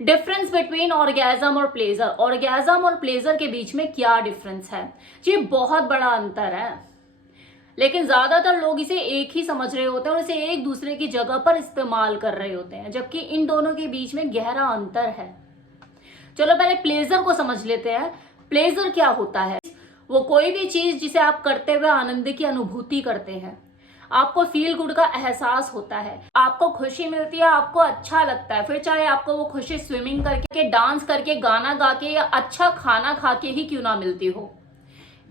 Difference between orgasm और pleasure. Orgasm और pleasure के बीच में क्या डिफरेंस है जी? बहुत बड़ा अंतर है, लेकिन ज्यादातर लोग इसे एक ही समझ रहे होते हैं और इसे एक दूसरे की जगह पर इस्तेमाल कर रहे होते हैं, जबकि इन दोनों के बीच में गहरा अंतर है। चलो पहले प्लेजर को समझ लेते हैं। प्लेजर क्या होता है? वो कोई भी चीज जिसे आप करते हुए आनंद की अनुभूति करते हैं, आपको फील गुड का एहसास होता है, आपको खुशी मिलती है, आपको अच्छा लगता है, फिर चाहे आपको वो खुशी स्विमिंग करके, डांस करके, गाना गा के या अच्छा खाना खा के ही क्यों ना मिलती हो,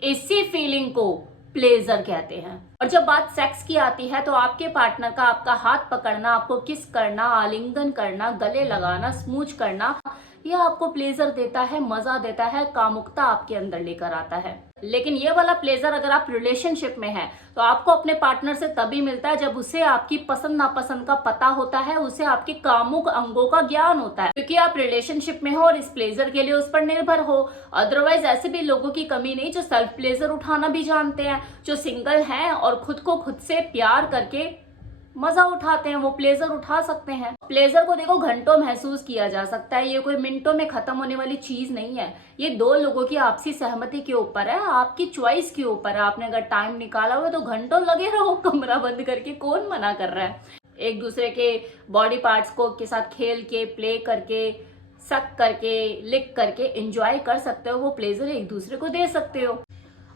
इसी फीलिंग को प्लेजर कहते हैं। और जब बात सेक्स की आती है तो आपके पार्टनर का आपका हाथ पकड़ना, आपको किस करना, आलिंगन करना, गले लगाना, स्मूच करना, यह आपको प्लेजर देता है, मजा देता है, कामुकता आपके अंदर लेकर आता है। लेकिन ये वाला प्लेजर अगर आप रिलेशनशिप में हैं तो आपको अपने पार्टनर से तभी मिलता है जब उसे आपकी पसंद नापसंद का पता होता है, उसे आपके कामुक अंगों का ज्ञान होता है, क्योंकि आप रिलेशनशिप में हो और इस प्लेजर के लिए उस पर निर्भर हो। अदरवाइज ऐसे भी लोगों की कमी नहीं जो सेल्फ प्लेजर उठाना भी जानते हैं, जो सिंगल हैं और खुद को खुद से प्यार करके मजा उठाते हैं, वो प्लेजर उठा सकते हैं। प्लेजर को देखो घंटों महसूस किया जा सकता है, ये कोई मिनटों में खत्म होने वाली चीज नहीं है। ये दो लोगों की आपसी सहमति के ऊपर है, आपकी चॉइस के ऊपर है। आपने अगर टाइम निकाला हुआ तो घंटों लगे रहो कमरा बंद करके, कौन मना कर रहा है। एक दूसरे के बॉडी पार्ट्स को के साथ खेल के, प्ले करके, सक करके, लिक करके एंजॉय कर सकते हो, वो प्लेजर एक दूसरे को दे सकते हो।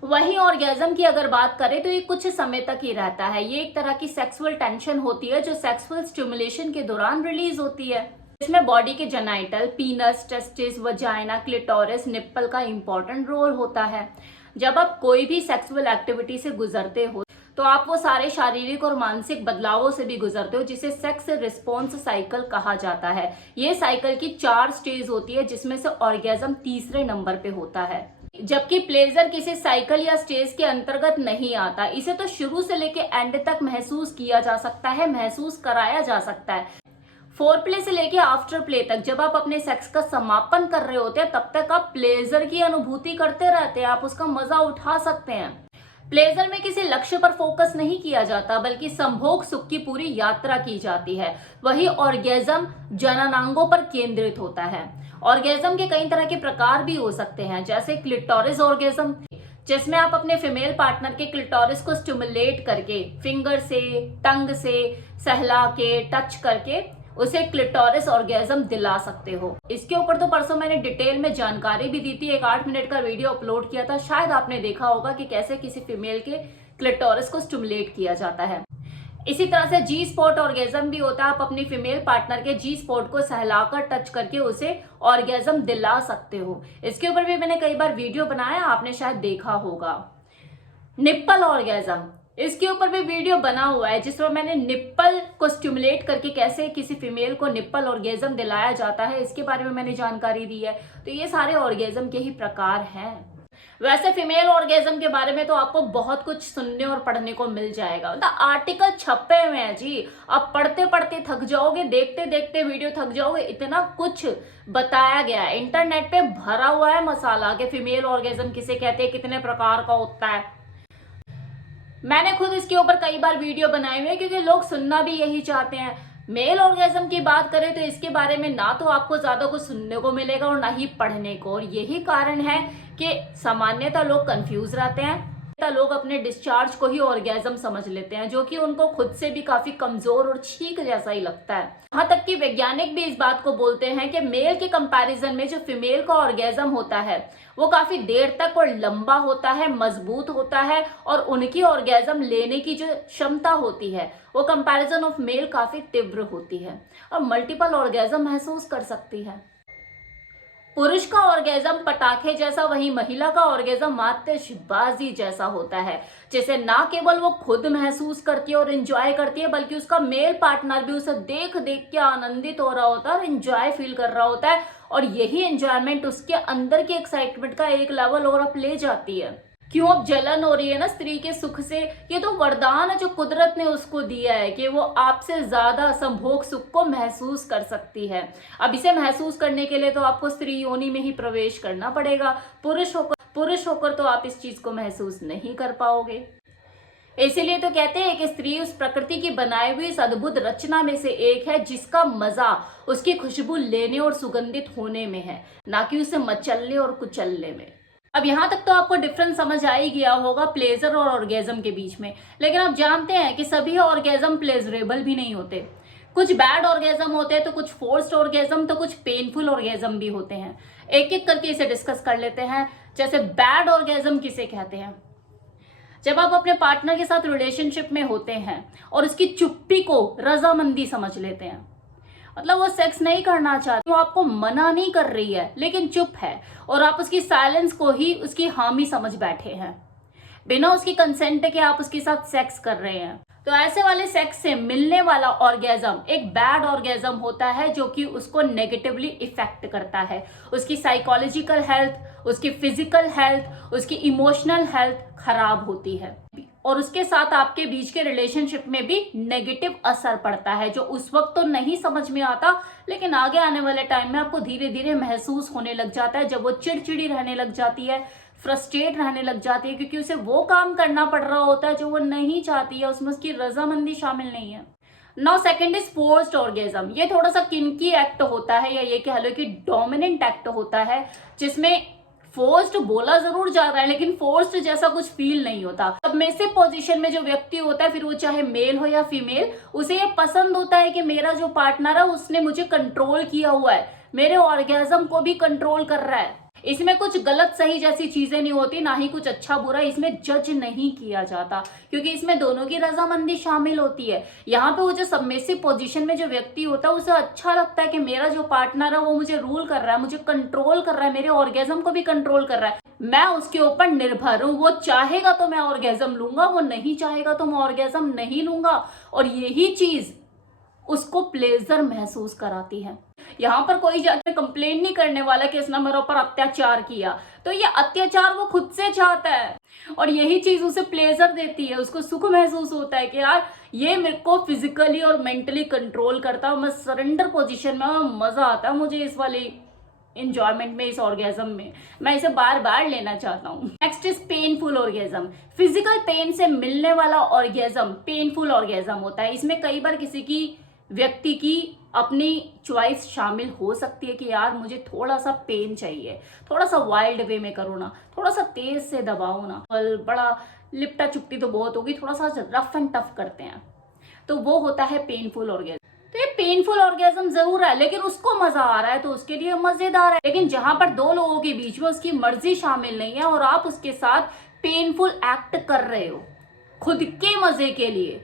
वहीं ऑर्गेजम की अगर बात करें तो ये कुछ समय तक ही रहता है। ये एक तरह की सेक्सुअल टेंशन होती है जो सेक्सुअल स्टिमुलेशन के दौरान रिलीज होती है। इसमें बॉडी के genital, पीनस, testis, vagina, clitoris, nipple का इंपॉर्टेंट रोल होता है। जब आप कोई भी सेक्सुअल एक्टिविटी से गुजरते हो तो आप वो सारे शारीरिक और मानसिक बदलावों से भी गुजरते हो, जिसे सेक्स रिस्पॉन्स साइकिल कहा जाता है। ये साइकिल की 4 स्टेज होती है, जिसमें से ऑर्गेजम तीसरे नंबर पे होता है, जबकि प्लेजर किसी साइकिल या स्टेज के अंतर्गत नहीं आता। इसे तो शुरू से लेके एंड तक महसूस किया जा सकता है, महसूस कराया जा सकता है। फोर प्ले से लेके आफ्टर प्ले तक जब आप अपने सेक्स का समापन कर रहे होते हैं तब तक आप प्लेजर की अनुभूति करते रहते हैं, आप उसका मजा उठा सकते हैं। प्लेजर में किसी लक्ष्य पर फोकस नहीं किया जाता, बल्कि संभोग सुख की पूरी यात्रा की जाती है। वही ऑर्गेजम जननांगों पर केंद्रित होता है। ऑर्गेजम के कई तरह के प्रकार भी हो सकते हैं, जैसे क्लिटोरिस ऑर्गेजम, जिसमें आप अपने फीमेल पार्टनर के क्लिटोरिस को स्टिमुलेट करके, फिंगर से, टंग से सहला के, टच करके उसे क्लिटोरिस ऑर्गेजम दिला सकते हो। इसके ऊपर तो परसों मैंने डिटेल में जानकारी भी दी थी, एक 8 मिनट का वीडियो अपलोड किया था, शायद आपने देखा होगा कि कैसे किसी फीमेल के क्लिटोरिस को स्टिमुलेट किया जाता है। इसी तरह से जी स्पॉट ऑर्गेजम भी होता है, आप अपनी फीमेल पार्टनर के जी स्पॉट को सहलाकर टच करके उसे ऑर्गेजम दिला सकते हो। इसके ऊपर भी मैंने कई बार वीडियो बनाया, आपने शायद देखा होगा। निप्पल ऑर्गेजम, इसके ऊपर भी वीडियो बना हुआ है, जिसमें मैंने निप्पल को स्टिमुलेट करके कैसे किसी फीमेल को निप्पल ऑर्गेजम दिलाया जाता है, इसके बारे में मैंने जानकारी दी है। तो ये सारे ऑर्गेजम के ही प्रकार हैं। वैसे फीमेल ऑर्गेजम के बारे में तो आपको बहुत कुछ सुनने और पढ़ने को मिल जाएगा, मतलब आर्टिकल छपे हुए हैं जी। आप पढ़ते पढ़ते थक जाओगे, देखते देखते वीडियो थक जाओगे, इतना कुछ बताया गया है। इंटरनेट पे भरा हुआ है मसाला कि फीमेल ऑर्गेजम किसे कहते हैं, कितने प्रकार का होता है। मैंने खुद इसके ऊपर कई बार वीडियो बनाए हुए हैं, क्योंकि लोग सुनना भी यही चाहते हैं। मेल ऑर्गेजम की बात करें तो इसके बारे में ना तो आपको ज्यादा कुछ सुनने को मिलेगा और ना ही पढ़ने को, और यही कारण है कि सामान्यतः लोग कंफ्यूज रहते हैं। लोग अपने डिस्चार्ज को ही ऑर्गेजम समझ लेते हैं, जो कि उनको खुद से भी काफी कमजोर और छींक जैसा ही लगता है। यहाँ तक कि वैज्ञानिक भी इस बात को बोलते हैं कि मेल के कंपैरिजन में जो फीमेल का ऑर्गेजम होता है वो काफी देर तक और लंबा होता है, मजबूत होता है, और उनकी ऑर्गेजम लेने की जो क्षमता होती है वो कंपैरिजन ऑफ मेल काफी तीव्र होती है और मल्टीपल ऑर्गेजम महसूस कर सकती है। पुरुष का ऑर्गेजम पटाखे जैसा, वहीं महिला का ऑर्गेजम आतिशबाजी जैसा होता है, जिसे ना केवल वो खुद महसूस करती है और एंजॉय करती है, बल्कि उसका मेल पार्टनर भी उसे देख देख के आनंदित हो रहा होता है और एंजॉय फील कर रहा होता है, और यही एंजॉयमेंट उसके अंदर की एक्साइटमेंट का एक लेवल और अप ले जाती है। क्यों अब जलन हो रही है ना स्त्री के सुख से, ये तो वरदान है जो कुदरत ने उसको दिया है कि वो आपसे ज्यादा संभोग सुख को महसूस कर सकती है। अब इसे महसूस करने के लिए तो आपको स्त्री योनि में ही प्रवेश करना पड़ेगा। पुरुष होकर तो आप इस चीज को महसूस नहीं कर पाओगे। इसीलिए तो कहते हैं कि स्त्री उस प्रकृति की बनाई हुई इस अद्भुत रचना में से एक है जिसका मजा उसकी खुशबू लेने और सुगंधित होने में है, ना कि उसे मचलने और कुचलने में। अब यहाँ तक तो आपको डिफरेंस समझ आ ही गया होगा प्लेजर और ऑर्गेज्म के बीच में। लेकिन आप जानते हैं कि सभी ऑर्गेज्म प्लेजरेबल भी नहीं होते। कुछ बैड ऑर्गेज्म होते हैं, तो कुछ फोर्स्ड ऑर्गेज्म, तो कुछ पेनफुल ऑर्गेज्म भी होते हैं। एक एक करके इसे डिस्कस कर लेते हैं। जैसे बैड ऑर्गेज्म किसे कहते हैं? जब आप अपने पार्टनर के साथ रिलेशनशिप में होते हैं और उसकी चुप्पी को रजामंदी समझ लेते हैं, मतलब वो सेक्स नहीं करना चाहती, वो आपको मना नहीं कर रही है लेकिन चुप है, और आप उसकी साइलेंस को ही उसकी हामी समझ बैठे हैं। बिना उसकी कंसेंट के आप उसके साथ सेक्स कर रहे हैं, तो ऐसे वाले सेक्स से मिलने वाला ऑर्गेज्म एक बैड ऑर्गेज्म होता है, जो कि उसको नेगेटिवली इफेक्ट करता है। उसकी साइकोलॉजिकल हेल्थ, उसकी फिजिकल हेल्थ, उसकी इमोशनल हेल्थ खराब होती है, और उसके साथ आपके बीच के रिलेशनशिप में भी नेगेटिव असर पड़ता है, जो उस वक्त तो नहीं समझ में आता, लेकिन आगे आने वाले टाइम में आपको धीरे धीरे महसूस होने लग जाता है, जब वो चिड़चिड़ी रहने लग जाती है, फ्रस्ट्रेट रहने लग जाती है, क्योंकि उसे वो काम करना पड़ रहा होता है जो वो नहीं चाहती है, उसमें उसकी रजामंदी शामिल नहीं है। Now second is forced orgasm. ये थोड़ा सा किनकी एक्ट होता है, या ये कह लो कि डोमिनेंट एक्ट होता है, जिसमें फोर्स्ड बोला जरूर जा रहा है लेकिन फोर्स्ड जैसा कुछ फील नहीं होता। सबमिसिव पोजीशन में जो व्यक्ति होता है, फिर वो चाहे मेल हो या फीमेल, उसे ये पसंद होता है कि मेरा जो पार्टनर है उसने मुझे कंट्रोल किया हुआ है, मेरे ऑर्गेज्म को भी कंट्रोल कर रहा है। इसमें कुछ गलत सही जैसी चीजें नहीं होती, ना ही कुछ अच्छा बुरा, इसमें जज नहीं किया जाता, क्योंकि इसमें दोनों की रजामंदी शामिल होती है। यहाँ पे वो जो सबमिसिव पोजीशन में जो व्यक्ति होता है, उसे अच्छा लगता है कि मेरा जो पार्टनर है वो मुझे रूल कर रहा है, मुझे कंट्रोल कर रहा है, मेरे ऑर्गेज्म को भी कंट्रोल कर रहा है, मैं उसके ऊपर निर्भर हूँ। वो चाहेगा तो मैं ऑर्गेज्म लूंगा, वो नहीं चाहेगा तो मैं ऑर्गेज्म नहीं लूंगा, और यही चीज उसको प्लेजर महसूस कराती है। यहाँ पर कोई जाकर कंप्लेन नहीं करने वाला कि इसने मेरे ऊपर अत्याचार किया, तो ये अत्याचार वो खुद से चाहता है, और यही चीज उसे प्लेजर देती है, उसको सुख महसूस होता है कि यार ये मेरे को फिजिकली और मेंटली कंट्रोल करता है, मैं सरेंडर पोजीशन में, मजा आता है मुझे इस वाली इंजॉयमेंट में, इस ऑर्गेज्म में, मैं इसे बार बार लेना चाहता हूँ। Next is painful orgasm. Physical pain से मिलने वाला ऑर्गेज्म पेनफुल ऑर्गेज्म होता है। इसमें कई बार किसी की व्यक्ति की अपनी चॉइस शामिल हो सकती है कि यार मुझे थोड़ा सा पेन चाहिए, थोड़ा सा वाइल्ड वे में करो ना, थोड़ा सा तेज से दबाओ ना, बड़ा लिपटा चुपटी तो बहुत होगी, थोड़ा सा रफ एंड टफ करते हैं, तो वो होता है पेनफुल ऑर्गेज्म। तो ये पेनफुल ऑर्गेज्म जरूर है, लेकिन उसको मजा आ रहा है तो उसके लिए मजेदार है। लेकिन जहां पर दो लोगों के बीच में उसकी मर्जी शामिल नहीं है और आप उसके साथ पेनफुल एक्ट कर रहे हो खुद के मजे के लिए,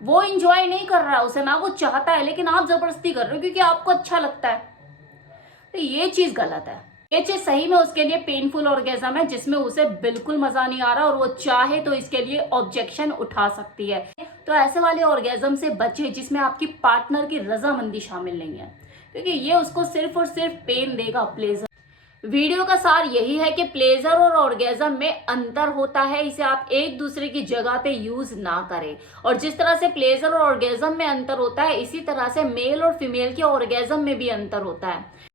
वो इंजॉय नहीं कर रहा है उसे, ना वो चाहता है, लेकिन आप जबरदस्ती कर रहे हो क्योंकि आपको अच्छा लगता है, तो ये चीज गलत है। ये चीज सही में उसके लिए पेनफुल ऑर्गेज्म है, जिसमें उसे बिल्कुल मजा नहीं आ रहा और वो चाहे तो इसके लिए ऑब्जेक्शन उठा सकती है। तो ऐसे वाले ऑर्गेज्म से बचे जिसमें आपकी पार्टनर की रजामंदी शामिल नहीं है, क्योंकि ये उसको सिर्फ और सिर्फ पेन देगा, प्लेजर। वीडियो का सार यही है कि प्लेजर और ऑर्गेज्म में अंतर होता है, इसे आप एक दूसरे की जगह पे यूज ना करें। और जिस तरह से प्लेजर और ऑर्गेज्म में अंतर होता है, इसी तरह से मेल और फीमेल के ऑर्गेज्म में भी अंतर होता है।